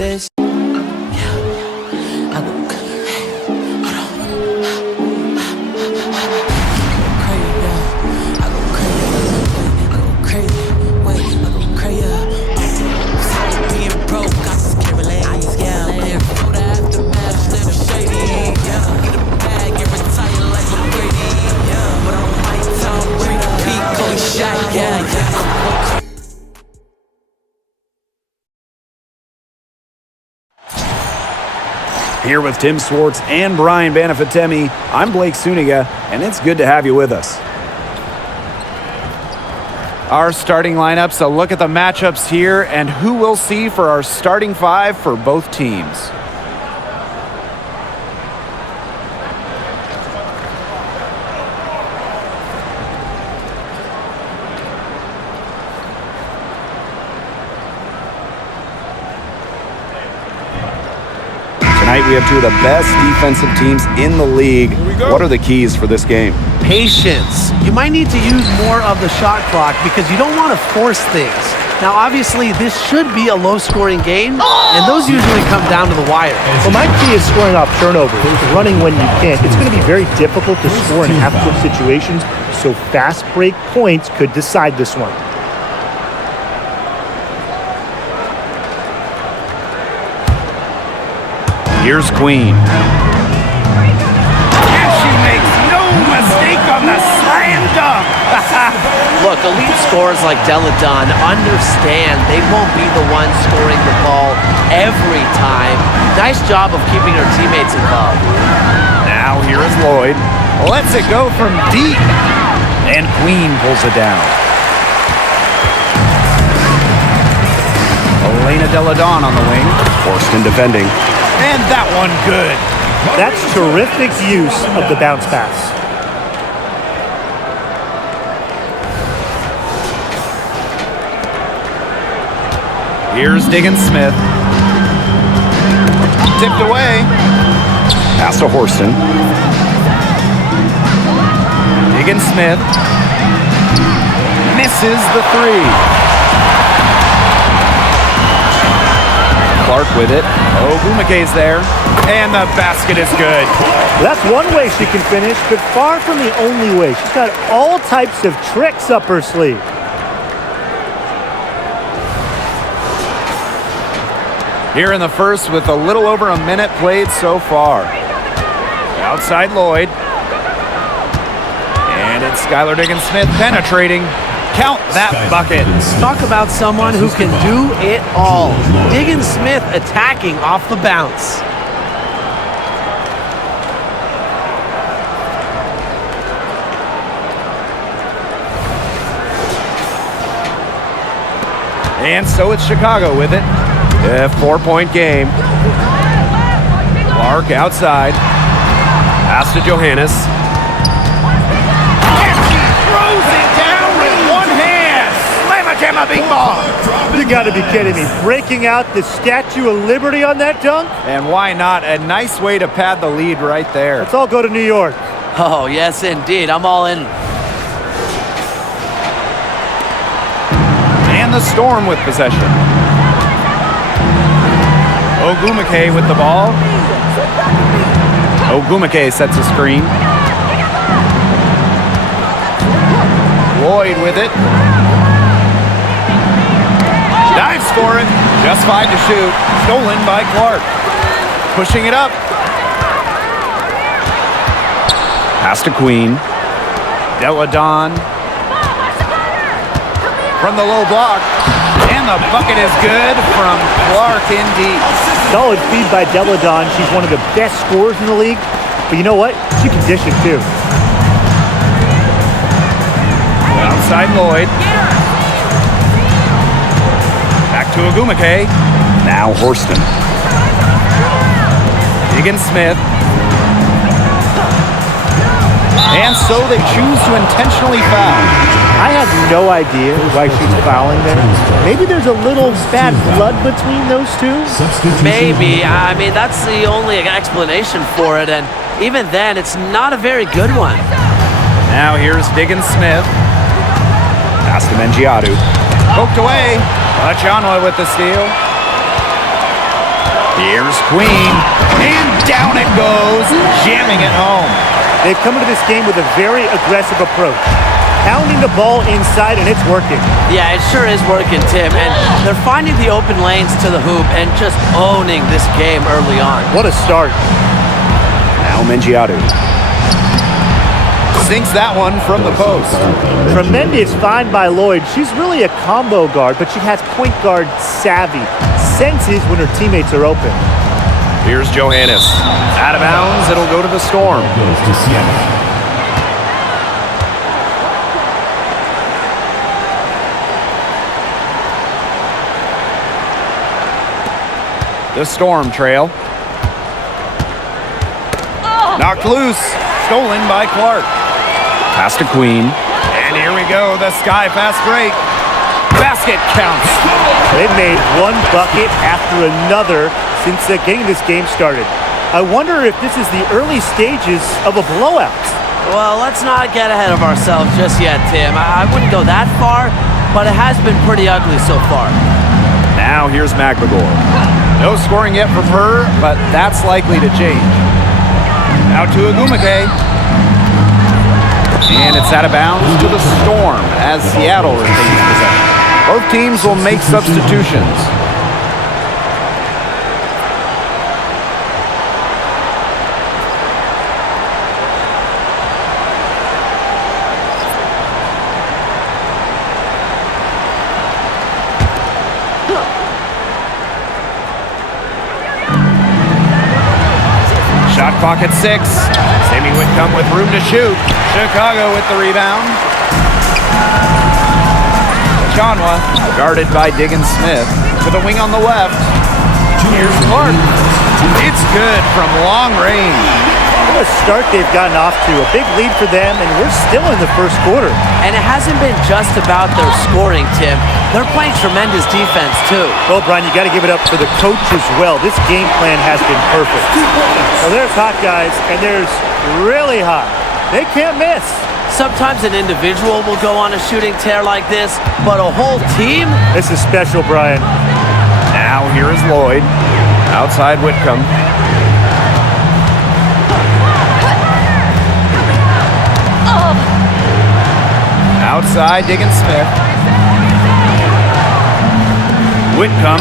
this. Yeah, I go crazy. Hold on. I go crazy. Wait, I go crazy. Being broke, I just can't relate. Yeah, playing for the aftermath, little shady. Yeah, get a bag and retire like a Brady. Yeah, but I'm white, Tom Brady. Pete, Kobe, Shaq. Yeah, yeah. Here with Tim Swartz and Brian Banafitemi, I'm Blake Suniga, and it's good to have you with us. Our starting lineups, a look at the matchups here, and who we'll see for our starting five for both teams. Tonight we have two of the best defensive teams in the league. What are the keys for this game? Patience. You might need to use more of the shot clock because you don't want to force things. Now, obviously, this should be a low-scoring game, and those usually come down to the wire. Well, my key is scoring off turnovers, running when you can. It's going to be very difficult to score in half-court situations, so fast break points could decide this one. Here's Queen. And she makes no mistake on the slam dunk. Look, elite scorers like Deladon understand they won't be the ones scoring the ball every time. Nice job of keeping her teammates involved. Now here is Lloyd. Lets it go from deep. And Queen pulls it down. Elena Deladon on the wing. Horston defending. And that one good. That's terrific use of the bounce pass. Here's Diggins-Smith. Tipped away. Pass to Horston. Diggins-Smith. Misses the three. Clark with it. Ogumake's there. And the basket is good. That's one way she can finish, but far from the only way. She's got all types of tricks up her sleeve. Here in the first with a little over a minute played so far. Outside Lloyd. And it's Skylar Diggins-Smith penetrating. Count that bucket. Talk about someone who can do it all. Diggins-Smith attacking off the bounce. And so it's Chicago with it. A 4-point game. Clark outside. Pass to Johannes. And she throws it down with one hand. Slamma-jamma bing bong. You got to be kidding me. Breaking out the Statue of Liberty on that dunk? And why not? A nice way to pad the lead right there. Let's all go to New York. Oh, yes, indeed. I'm all in. And the Storm with possession. Ogumake with the ball. Ogumake sets a screen. Lloyd with it. Dives for it. Just 5 to shoot. Stolen by Clark. Pushing it up. Pass to Queen. Deladon. From the low block. And the bucket is good from Clark in deep. Solid feed by Deladon. She's one of the best scorers in the league. But you know what? She can dish it too. Outside Lloyd. Back to Ogumake. Now Horston. Diggins-Smith. And so they choose to intentionally foul. I have no idea why she's fouling there. Maybe there's a little bad blood between those two? Maybe. I mean, that's the only explanation for it, and even then, it's not a very good one. Now here's Diggins-Smith. Pass to Mengiadu. Poked away. Chanwa with the steal. Here's Queen, and down it goes, jamming it home. They've come into this game with a very aggressive approach. Pounding the ball inside, and it's working. Yeah, it sure is working, Tim. And they're finding the open lanes to the hoop and just owning this game early on. What a start. Now Mengiadu sinks that one from the post. Tremendous find by Lloyd. She's really a combo guard, but she has point guard savvy. Senses when her teammates are open. Here's Johannes. Out of bounds, it'll go to the Storm. The Storm trail. Knocked loose. Stolen by Clark. Pass to Queen. And here we go. The Sky fast break. Basket counts. They've made one bucket after another since getting this game started. I wonder if this is the early stages of a blowout. Well, let's not get ahead of ourselves just yet, Tim. I wouldn't go that far, but it has been pretty ugly so far. Now here's McMagor. No scoring yet from her, but that's likely to change. Now to Agumake. And it's out of bounds to the Storm as Seattle retains possession. Both teams will make substitutions. Shot clock at 6. Sammy Whitcomb with room to shoot. Chicago with the rebound. Chanwa, guarded by Diggins Smith, with a wing on the left. Here's Clark. It's good from long range. What a start they've gotten off to. A big lead for them, and we're still in the first quarter. And it hasn't been just about their scoring, Tim. They're playing tremendous defense, too. Well, Brian, you got to give it up for the coach as well. This game plan has been perfect. Well, there's hot guys, and there's really hot. They can't miss. Sometimes an individual will go on a shooting tear like this, but a whole team? This is special, Brian. Now here is Lloyd. Outside Whitcomb. Outside Diggins Smith. Whitcomb.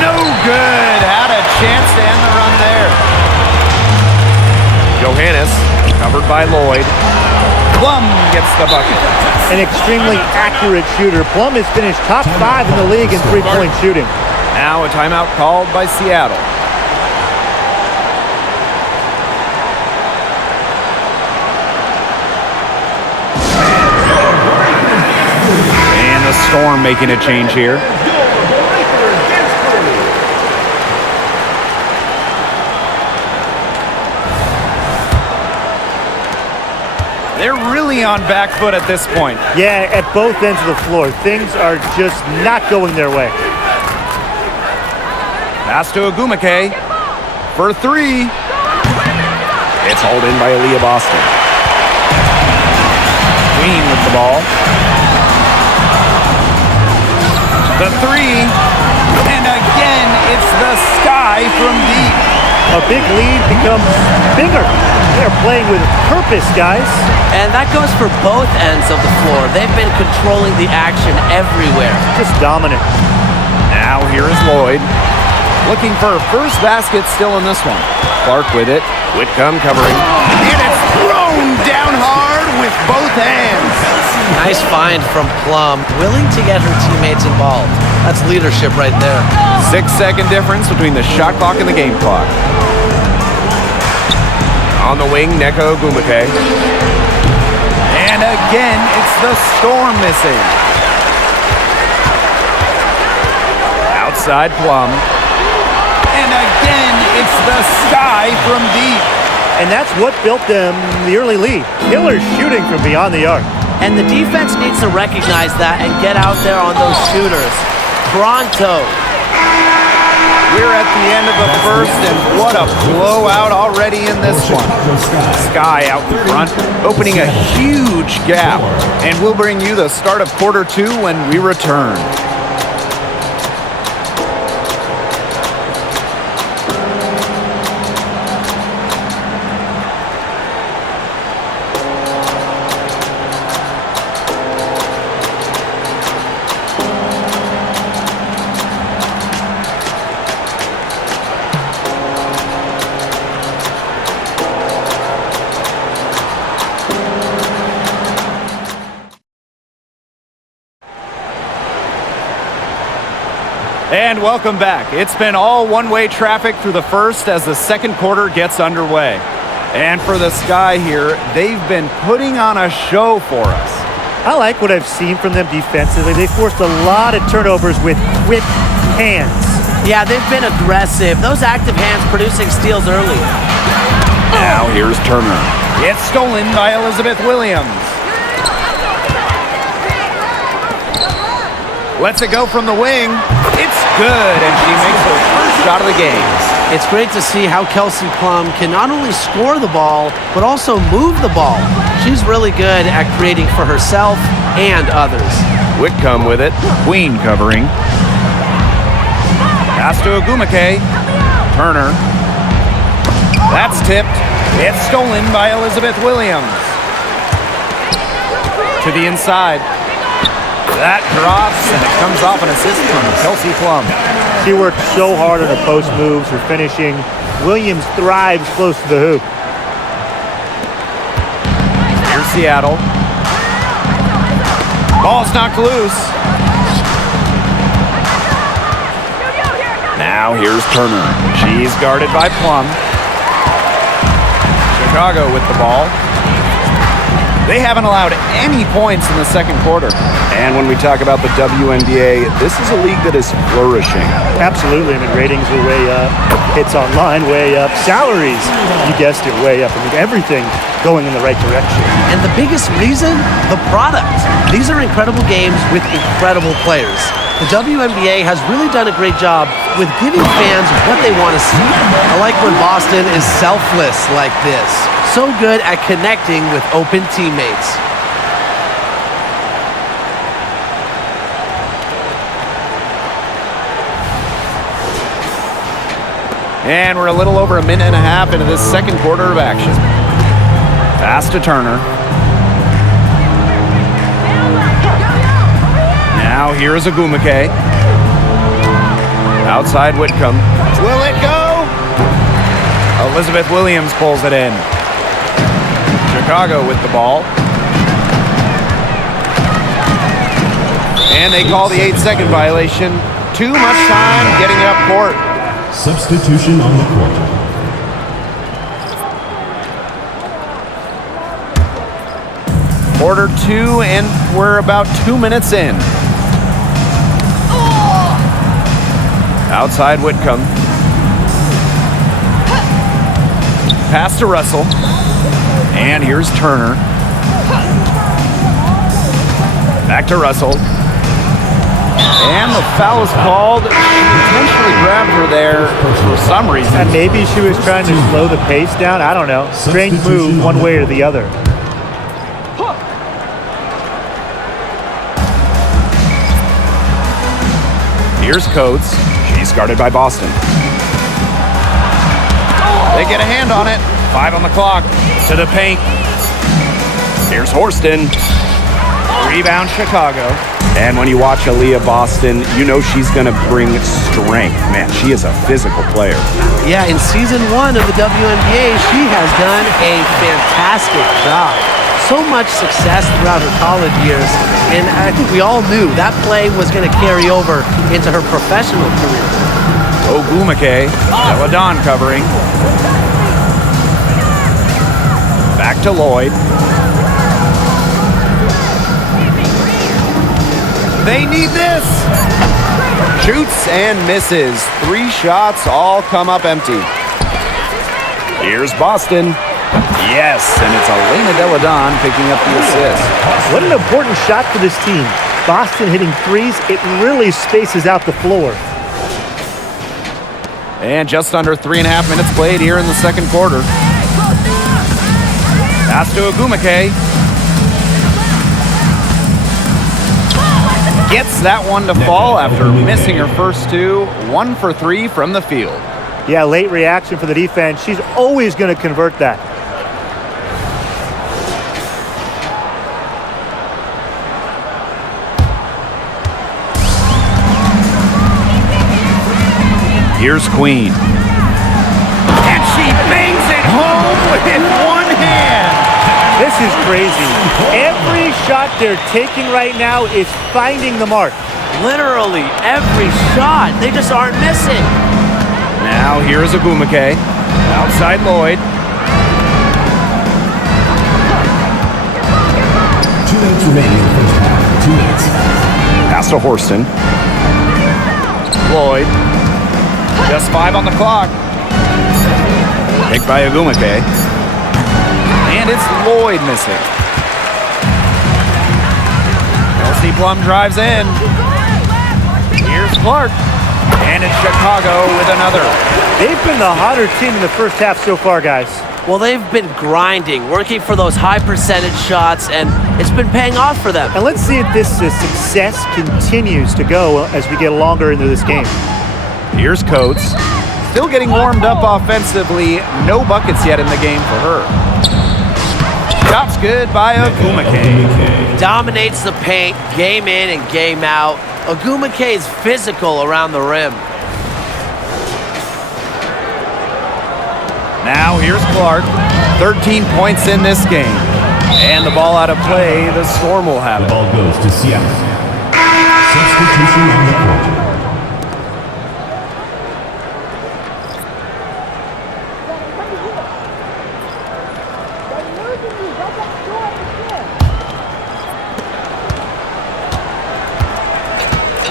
No good. Had a chance to end the run there. Johannes, covered by Lloyd. Plum gets the bucket. An extremely accurate shooter. Plum has finished top 5 in the league in three-point shooting. Now a timeout called by Seattle. And the Storm making a change here. They're really on back foot at this point. Yeah, at both ends of the floor. Things are just not going their way. Pass to Agumake for 3. It's hauled in by Aaliyah Boston. Queen with the ball. The 3. And again, it's the Sky from deep. A big lead becomes bigger. They're playing with purpose, guys. And that goes for both ends of the floor. They've been controlling the action everywhere. Just dominant. Now here is Lloyd. Looking for her first basket still in this one. Clark with it. Whitcomb covering. And it's thrown down hard with both hands. Nice find from Plum, willing to get her teammates involved. That's leadership right there. 6-second difference between the shot clock and the game clock. On the wing, Neko Agumake. And again, it's the Storm missing. Outside Plum. And again, it's the Sky from deep. And that's what built them the early lead. Killer shooting from beyond the arc. And the defense needs to recognize that and get out there on those shooters. Pronto. We're at the end of the first, and what a blowout already in this one. Sky out in front, opening a huge gap. And we'll bring you the start of quarter 2 when we return. And welcome back. It's been all one-way traffic through the first as the second quarter gets underway. And for the Sky here, they've been putting on a show for us. I like what I've seen from them defensively. They forced a lot of turnovers with quick hands. Yeah, they've been aggressive. Those active hands producing steals early. Now here's Turner. It's stolen by Elizabeth Williams. Lets it go from the wing. It's good, and she makes her first shot of the game. It's great to see how Kelsey Plum can not only score the ball, but also move the ball. She's really good at creating for herself and others. Whitcomb with it. Queen covering. Pass to Agumake. Turner. That's tipped. It's stolen by Elizabeth Williams. To the inside. That drops, and it comes off an assist from Kelsey Plum. She worked so hard on her post moves, her finishing. Williams thrives close to the hoop. Here's Seattle. Ball's knocked loose. Now here's Turner. She's guarded by Plum. Chicago with the ball. They haven't allowed any points in the second quarter. And when we talk about the WNBA, this is a league that is flourishing. Absolutely. I mean, ratings are way up. Hits online way up. Salaries, you guessed it, way up. I mean, everything going in the right direction. And the biggest reason, the product. These are incredible games with incredible players. The WNBA has really done a great job with giving fans what they want to see. I like when Boston is selfless like this. So good at connecting with open teammates. And we're a little over a minute and a half into this second quarter of action. Pass to Turner. Now here's Agumake. Outside Whitcomb. Will it go? Elizabeth Williams pulls it in. Chicago with the ball. And they call the 8-second violation. Too much time getting it up court. Substitution on the court. Quarter 2, and we're about 2 minutes in. Outside Whitcomb. Pass to Russell. And here's Turner. Back to Russell. And the foul is called. She intentionally grabbed her there for some reason. And maybe she was trying to slow the pace down. I don't know. Strange move one way or the other. Here's Coates. She's guarded by Boston. They get a hand on it. 5 on the clock. To the paint. Here's Horston. Rebound Chicago. And when you watch Aaliyah Boston, you know she's going to bring strength. Man, she is a physical player. Yeah, in season 1 of the WNBA, she has done a fantastic job. So much success throughout her college years, and I think we all knew that play was going to carry over into her professional career. Ogumake, Deladon covering. Back to Lloyd. They need this. Shoots and misses. 3 shots all come up empty. Here's Boston. Yes, and it's Elena Deladon picking up the assist. What an important shot for this team. Boston hitting threes, it really spaces out the floor. And just under 3.5 minutes played here in the second quarter. Pass to Agumake. Gets that one to fall after missing her first 2. 1 for 3 from the field. Yeah, late reaction for the defense. She's always going to convert that. Here's Queen. And she bangs it home with one hand. This is crazy. Every shot they're taking right now is finding the mark. literally every shot. They just aren't missing. Now here's Agumake. Outside Lloyd. 2 minutes remaining in the first half. 2 minutes. Pass to Horston. Lloyd. Just 5 on the clock. Picked by Agumake. And it's Lloyd missing. Kelsey Plum drives in. Here's Clark. And it's Chicago with another. They've been the hotter team in the first half so far, guys. Well, they've been grinding, working for those high percentage shots, and it's been paying off for them. And let's see if this success continues to go as we get longer into this game. Here's Coates. Still getting warmed up offensively. No buckets yet in the game for her. Shot's good by Agumake. Dominates the paint, game in and game out. Agumake is physical around the rim. Now here's Clark. 13 points in this game. And the ball out of play. The Storm will have The it. ball goes to Seattle. Substitution on the court.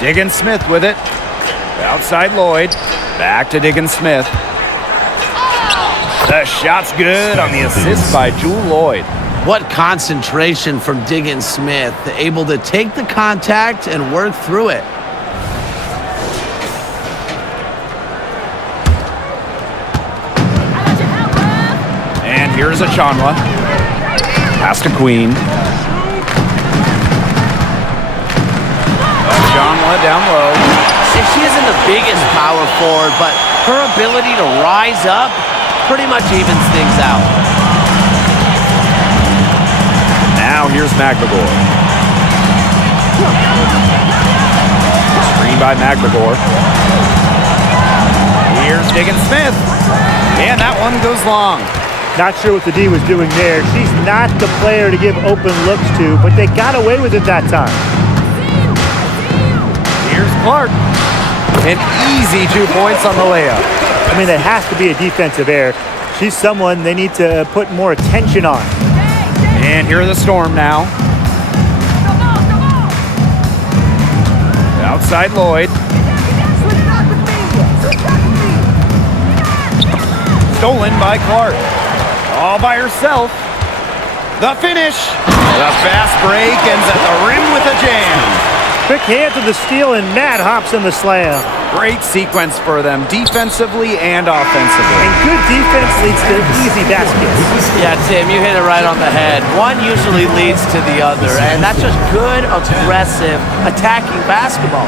Diggins Smith with it. Outside Lloyd. Back to Diggins Smith. The shot's good on the assist by Jewel Lloyd. What concentration from Diggins Smith, able to take the contact and work through it. And here's Achanwa. Pass to Queen. Achanwa down low. And she isn't the biggest power forward, but her ability to rise up pretty much evens things out. Now here's McGregor. Screen by McGregor. Here's Diggins Smith. And that one goes long. Not sure what the D was doing there. She's not the player to give open looks to, but they got away with it that time. Here's Clark. An easy 2 points on the layup. I mean, that has to be a defensive error. She's someone they need to put more attention on. And here are the Storm now. Outside Lloyd. Stolen by Clark. All by herself. The finish. The fast break ends at the rim with a jam. Quick hand to the steal, and Matt hops in the slam. Great sequence for them, defensively and offensively. And good defense leads to easy baskets. Yeah, Tim, you hit it right on the head. One usually leads to the other, and that's just good, aggressive, attacking basketball.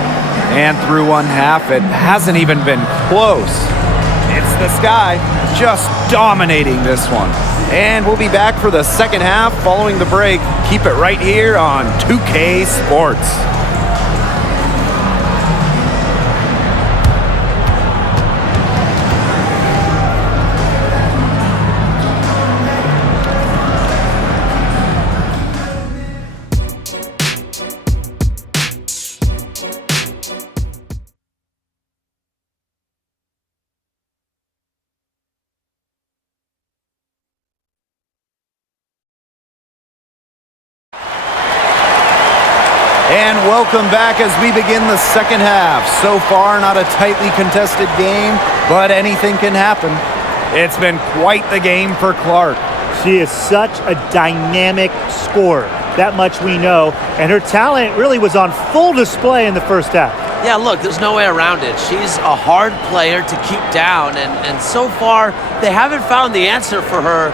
And through one half, it hasn't even been close. It's the Sky just dominating this one. And we'll be back for the second half following the break. Keep it right here on 2K Sports. And welcome back as we begin the second half. So far, not a tightly contested game, but anything can happen. It's been quite the game for Clark. She is such a dynamic scorer. That much we know. And her talent really was on full display in the first half. Yeah, look, there's no way around it. She's a hard player to keep down, and so far, they haven't found the answer for her,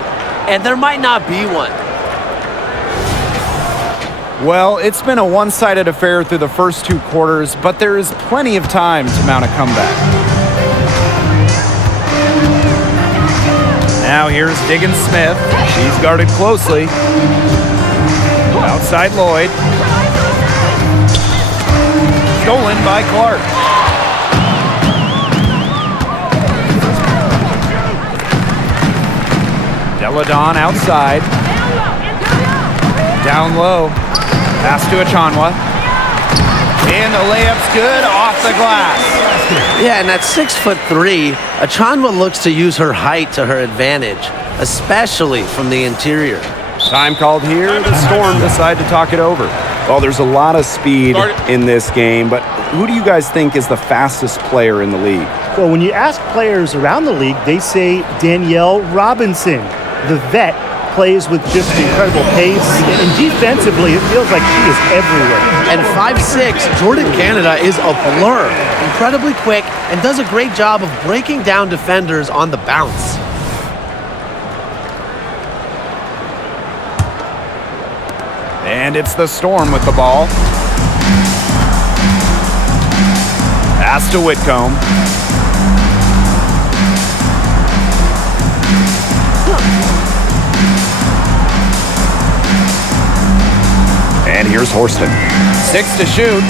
and there might not be one. Well, it's been a one-sided affair through the first 2 quarters, but there is plenty of time to mount a comeback. Now here's Diggins Smith. She's guarded closely. Outside Lloyd. Stolen by Clark. Deladon outside. Down low. Pass to Achanwa. And the layup's good off the glass. Yeah, and at 6'3", Achanwa looks to use her height to her advantage, especially from the interior. Time called here. The Storm decide to talk it over. Well, there's a lot of speed in this game, but who do you guys think is the fastest player in the league? Well, when you ask players around the league, they say Danielle Robinson. The vet plays with just incredible pace, and defensively, it feels like she is everywhere. And 5'6", Jordan Canada is a blur. Incredibly quick and does a great job of breaking down defenders on the bounce. And it's the Storm with the ball. Pass to Whitcomb. And here's Horston. 6 to shoot.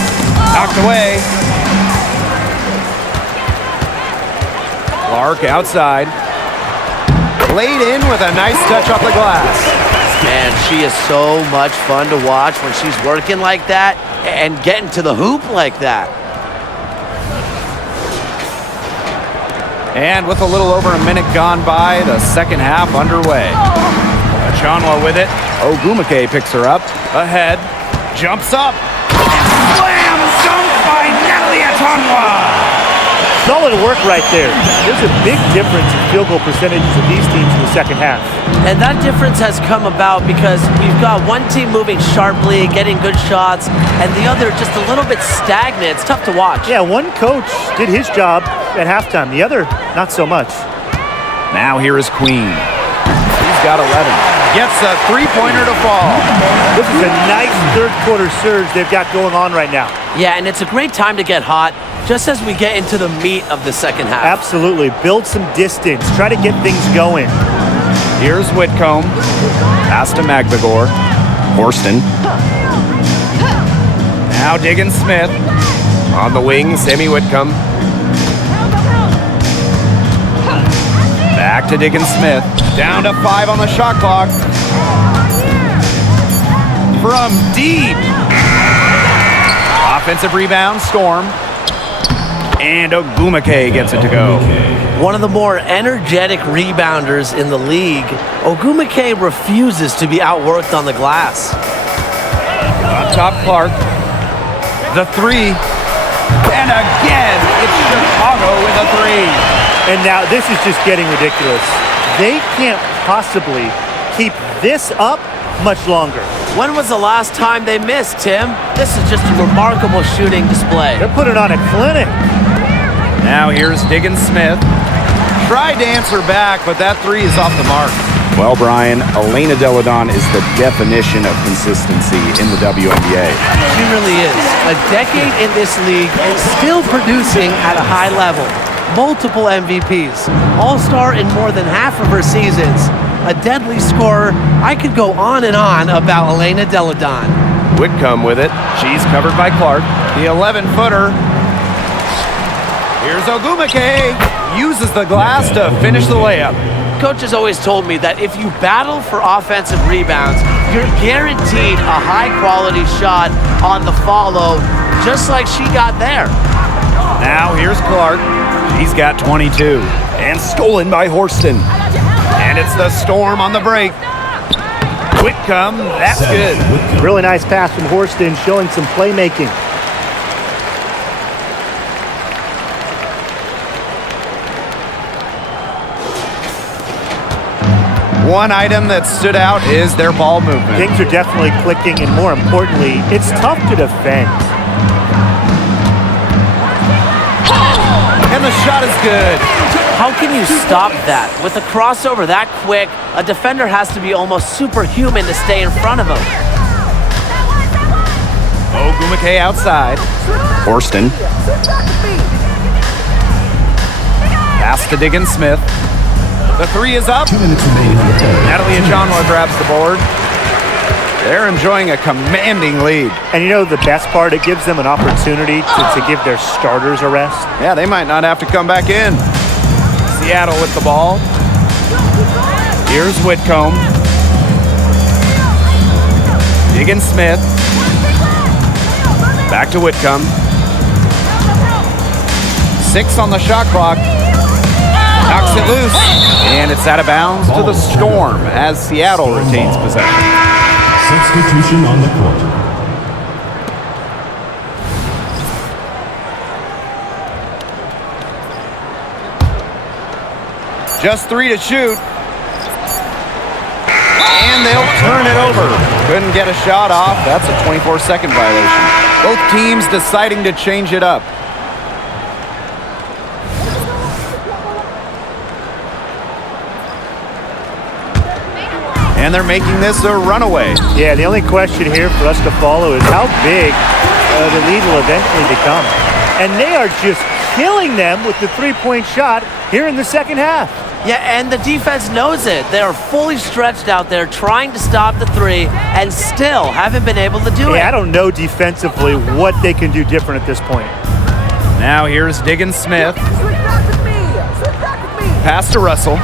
Knocked away. Clark outside. Laid in with a nice touch off the glass. Man, she is so much fun to watch when she's working like that and getting to the hoop like that. And with a little over a minute gone by, the second half underway. Achanwa with it. Ogumake picks her up. Ahead. Jumps up. Slam dunk by Natalie Achanwa. Solid work right there. There's a big difference in field goal percentages of these teams in the second half. And that difference has come about because we've got one team moving sharply, getting good shots, and the other just a little bit stagnant. It's tough to watch. Yeah, one coach did his job at halftime. The other, not so much. Now here is Queen. He's got 11. Gets a three-pointer to fall. This is a nice third-quarter surge they've got going on right now. Yeah, and it's a great time to get hot, just as we get into the meat of the second half. Absolutely. Build some distance. Try to get things going. Here's Whitcomb. Pass to Magvigor. Horston. Now Diggins Smith. On the wing, Sammy Whitcomb. Back to Diggins Smith. Down to 5 on the shot clock. From deep. Offensive rebound, Storm. And Ogumake gets it to go. One of the more energetic rebounders in the league, Ogumake refuses to be outworked on the glass. On top, Clark. The three. And again, it's Chicago with a three. And now this is just getting ridiculous. They can't possibly keep this up much longer. When was the last time they missed, Tim? This is just a remarkable shooting display. They're putting on a clinic. Now here's Diggins Smith. Tried to answer back, but that three is off the mark. Well, Brian, Elena Delle Donne is the definition of consistency in the WNBA. She really is. A decade in this league and still producing at a high level. Multiple MVPs. All-star in more than half of her seasons. A deadly scorer. I could go on and on about Elena Delle Donne. Whitcomb with it. She's covered by Clark. The 11-footer. Here's Ogumake. Uses the glass to finish the layup. Coach has always told me that if you battle for offensive rebounds, you're guaranteed a high-quality shot on the follow, just like she got there. Now here's Clark. He's got 22. And stolen by Horston. And it's the Storm on the break. Whitcomb, that's good. Really nice pass from Horston, showing some playmaking. One item that stood out is their ball movement. Things are definitely clicking, and more importantly, it's tough to defend. And the shot is good. How can you stop that? With a crossover that quick, a defender has to be almost superhuman to stay in front of him. Ogumake outside. Horston. Pass to Diggins Smith. The three is up. 2 minutes remaining on the play. Natalie Achanwa grabs the board. They're enjoying a commanding lead. And you know the best part? It gives them an opportunity to give their starters a rest. Yeah, they might not have to come back in. Seattle with the ball. Here's Whitcomb. Diggins Smith. Back to Whitcomb. 6 on the shot clock. Knocks it loose. And it's out of bounds to the Storm as Seattle retains possession. Substitution on the court. Just 3 to shoot. And they'll turn it over. Couldn't get a shot off. That's a 24-second violation. Both teams deciding to change it up. And they're making this a runaway. Yeah, the only question here for us to follow is how big the lead will eventually become. And they are just killing them with the three-point shot here in the second half. Yeah, and the defense knows it. They are fully stretched out there trying to stop the three and still haven't been able to do it. Yeah, I don't know defensively what they can do different at this point. Now here's Diggins Smith. Pass to Russell.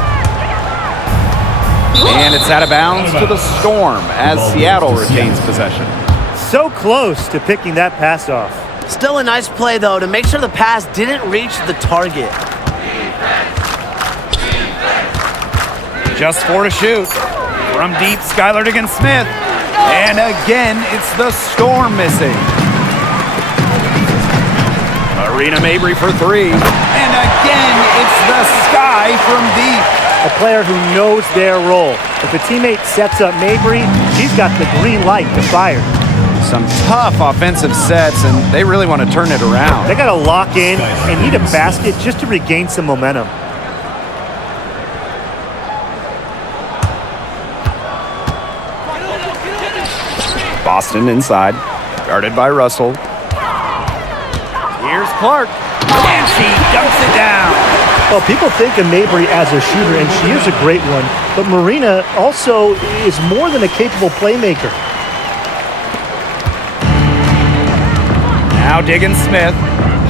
And it's out of bounds to the Storm as Seattle retains possession. So close to picking that pass off. Still a nice play, though, to make sure the pass didn't reach the target. Just 4 to shoot. From deep, Skylar Diggins Smith. And again, it's the Storm missing. Marina Mabry for 3. And again, it's the Sky from deep. A player who knows their role. If a teammate sets up Mabry, she's got the green light to fire. Some tough offensive sets, and they really want to turn it around. They got to lock in and need a basket just to regain some momentum. Boston inside, guarded by Russell. Here's Clark, and she dumps it down. Well, people think of Mabry as a shooter, and she is a great one. But Marina also is more than a capable playmaker. Now Diggins Smith,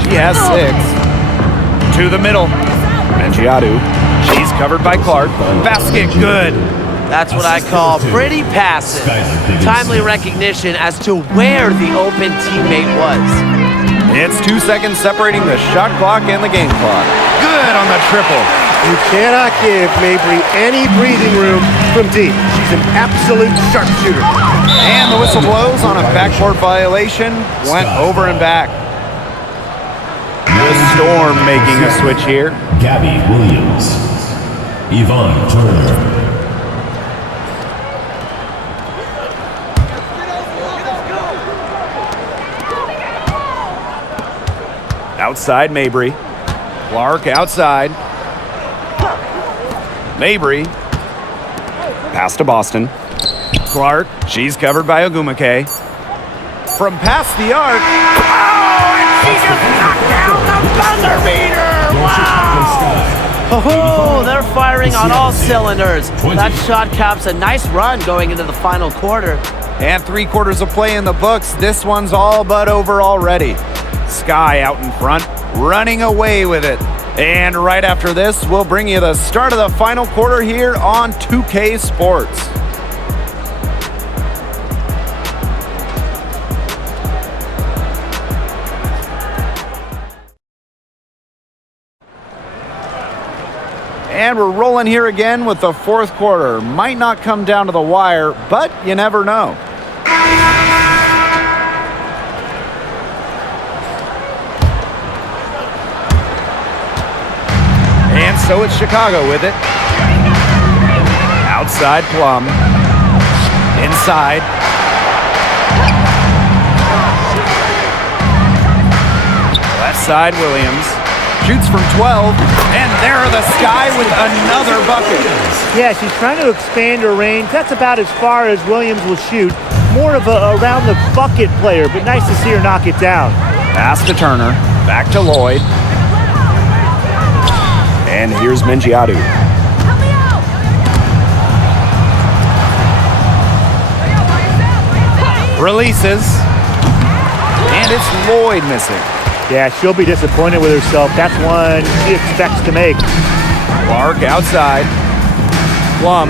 she has 6. To the middle, Mangiadu, she's covered by Clark. Basket good. That's what I call pretty passive. Timely recognition as to where the open teammate was. It's 2 seconds separating the shot clock and the game clock. Good on the triple. You cannot give Mabry any breathing room from deep. She's an absolute sharpshooter. And the whistle blows on a backcourt violation. Went over and back. The Storm making a switch here. Gabby Williams. Yvonne Turner. Outside Mabry. Clark outside. Mabry. Pass to Boston. Clark, she's covered by Ogumake. From past the arc. Oh, and she just knocked down the buzzer beater! Wow! Oh, they're firing on all cylinders. That shot caps a nice run going into the final quarter. And 3 quarters of play in the books. This one's all but over already. Sky out in front, running away with it. And right after this, we'll bring you the start of the final quarter here on 2K Sports. And we're rolling here again with the 4th quarter. Might not come down to the wire, but you never know. And so it's Chicago with it. Outside Plum. Inside. Left side Williams. Shoots from 12. And there are the Sky with another bucket. Yeah, she's trying to expand her range. That's about as far as Williams will shoot. More of a around-the-bucket player, but nice to see her knock it down. Pass to Turner. Back to Lloyd. And here's Mangiadu. Releases. And it's Lloyd missing. Yeah, she'll be disappointed with herself. That's one she expects to make. Clark outside. Plum.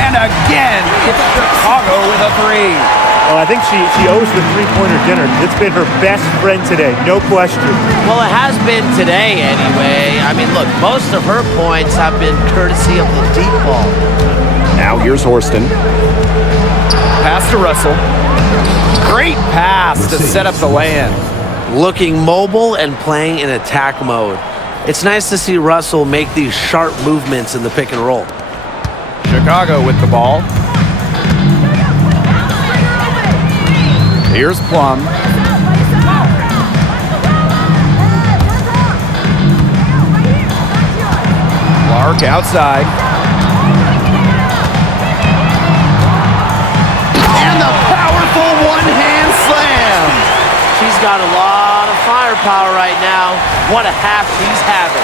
And again, it's Chicago with a 3. Well, I think she owes the three-pointer dinner. It's been her best friend today, no question. Well, it has been today anyway. I mean, look, most of her points have been courtesy of the deep ball. Now here's Horston. Pass to Russell. Great pass to set up the lay-in. Looking mobile and playing in attack mode. It's nice to see Russell make these sharp movements in the pick and roll. Chicago with the ball. Here's Plum. Clark outside. And the powerful one-hand slam. She's got a lot of firepower right now. What a half she's having.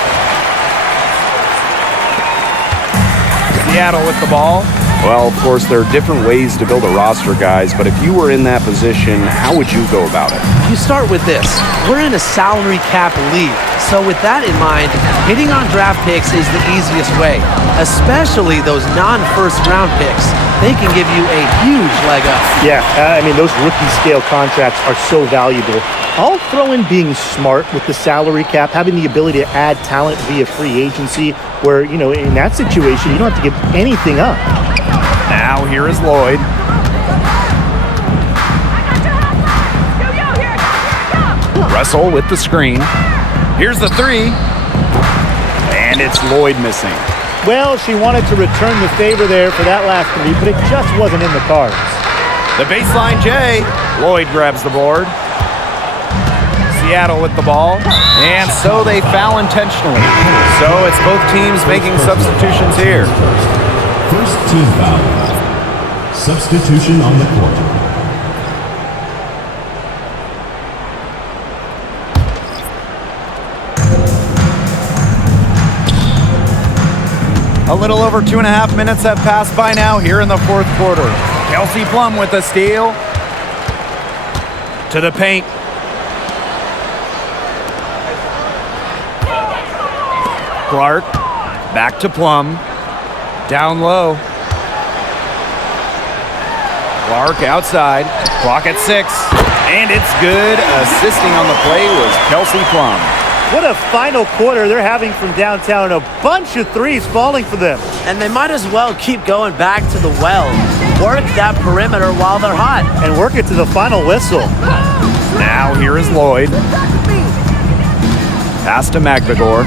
Seattle with the ball. Well, of course, there are different ways to build a roster, guys, but if you were in that position, how would you go about it? You start with this. We're in a salary cap league. So with that in mind, hitting on draft picks is the easiest way, especially those non-first round picks. They can give you a huge leg up. Yeah, I mean, those rookie-scale contracts are so valuable. I'll throw in being smart with the salary cap, having the ability to add talent via free agency, where, you know, in that situation, you don't have to give anything up. Now here is Lloyd. Russell with the screen. Here's the three. And it's Lloyd missing. Well, she wanted to return the favor there for that last three, but it just wasn't in the cards. The baseline J. Lloyd grabs the board. Seattle with the ball. And so they foul intentionally. So it's both teams making substitutions here. First team foul. Substitution on the court. A little over 2.5 minutes have passed by now here in the fourth quarter. Kelsey Plum with the steal. To the paint. Clark. Back to Plum. Down low. Clark outside. Clock at 6. And it's good. Assisting on the play was Kelsey Plum. What a final quarter they're having from downtown. A bunch of threes falling for them. And they might as well keep going back to the well. Work that perimeter while they're hot. And work it to the final whistle. Now here is Lloyd. Pass to Magdagor.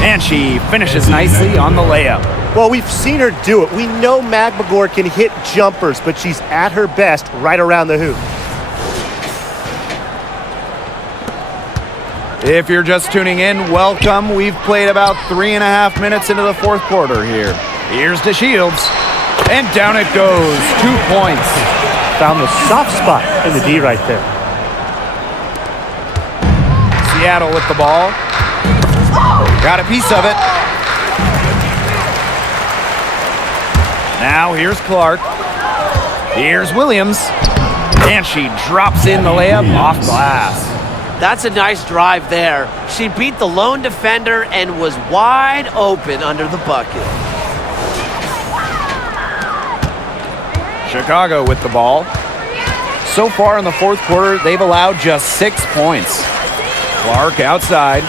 And she finishes nicely on the layup. Well, we've seen her do it. We know Magdagor can hit jumpers, but she's at her best right around the hoop. If you're just tuning in, welcome. We've played about 3.5 minutes into the fourth quarter here. Here's to Shields. And down it goes. 2 points. Found the soft spot in the D right there. Seattle with the ball. Got a piece of it. Now here's Clark. Here's Williams. And she drops in the layup off glass. That's a nice drive there. She beat the lone defender and was wide open under the bucket. Chicago with the ball. So far in the fourth quarter, they've allowed just 6 points. Clark outside.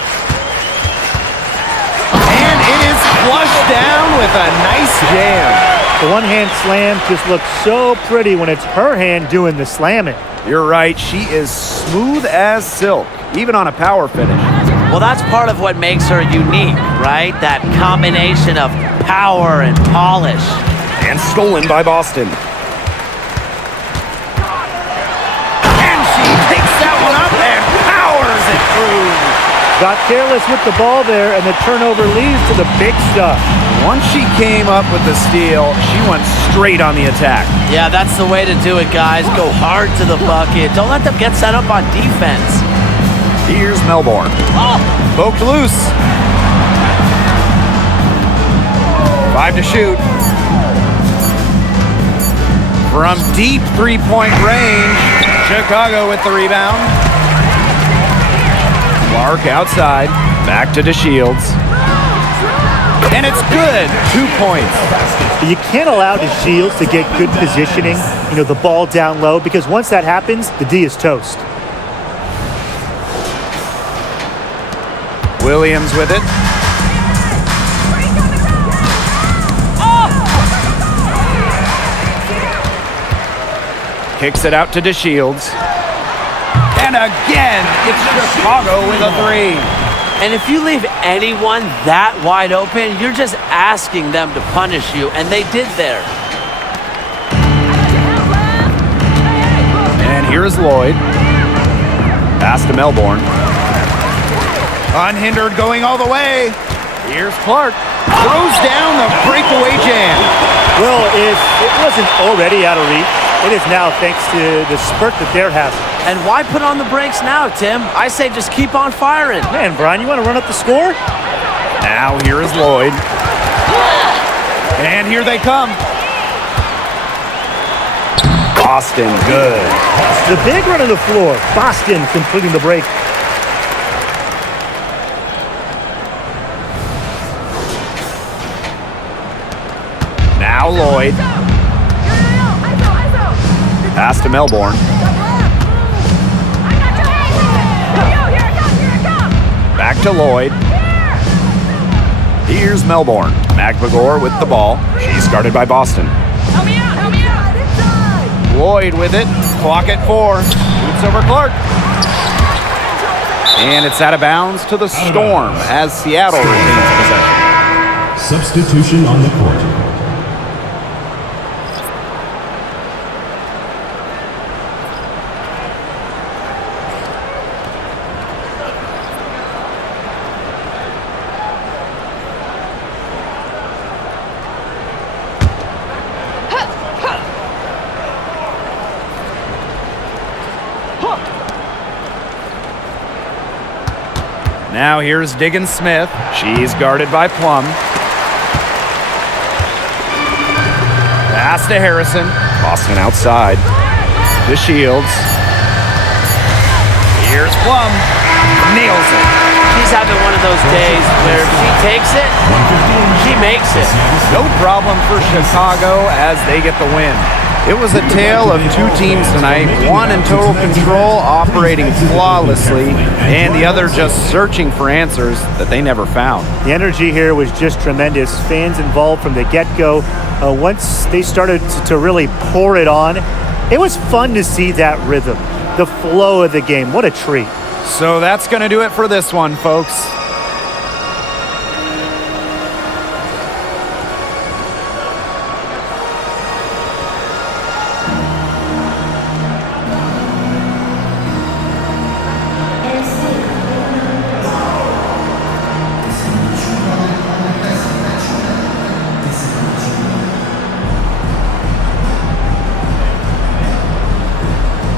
And it is flushed down with a nice jam. The one-hand slam just looks so pretty when it's her hand doing the slamming. You're right, she is smooth as silk, even on a power finish. Well, that's part of what makes her unique, right? That combination of power and polish. And stolen by Boston. And she takes that one up and powers it through. Got careless with the ball there, and the turnover leads to the big stuff. Once she came up with the steal, she went straight on the attack. Yeah, that's the way to do it, guys. Go hard to the bucket. Don't let them get set up on defense. Here's Melbourne. Poked loose. 5 to shoot. From deep three-point range, Chicago with the rebound. Clark outside. Back to DeShields. And it's good. 2 points. You can't allow the Shields to get good positioning, the ball down low, because once that happens, the D is toast. Williams with it. Kicks it out to DeShields. And again, it's Chicago with a 3. And if you leave anyone that wide open, you're just asking them to punish you, and they did there. And here's Lloyd. Pass to Melbourne. Unhindered going all the way. Here's Clark. Throws down the breakaway jam. Well, if it wasn't already out of reach, it is now thanks to the spurt that they're having. And why put on the brakes now, Tim? I say just keep on firing. Man, Brian, you want to run up the score? Now here is Lloyd. And here they come. Boston, good. The big run of the floor. Boston completing the break. Now Lloyd. Pass to Melbourne. Back to Lloyd. Here's Melbourne. McVigor with the ball. She's guarded by Boston. Lloyd with it. Clock at 4. Shoots over Clark. And it's out of bounds to the Storm as Seattle retains possession. Substitution on the court. Now here's Diggins Smith. She's guarded by Plum. Pass to Harrison. Boston outside. DeShields. Here's Plum. Nails it. She's having one of those days where if she takes it, she makes it. No problem for Chicago as they get the win. It was a tale of 2 teams tonight, one in total control, operating flawlessly, and the other just searching for answers that they never found. The energy here was just tremendous. Fans involved from the get-go. Once they started to really pour it on, it was fun to see that rhythm, the flow of the game. What a treat. So that's going to do it for this one, folks.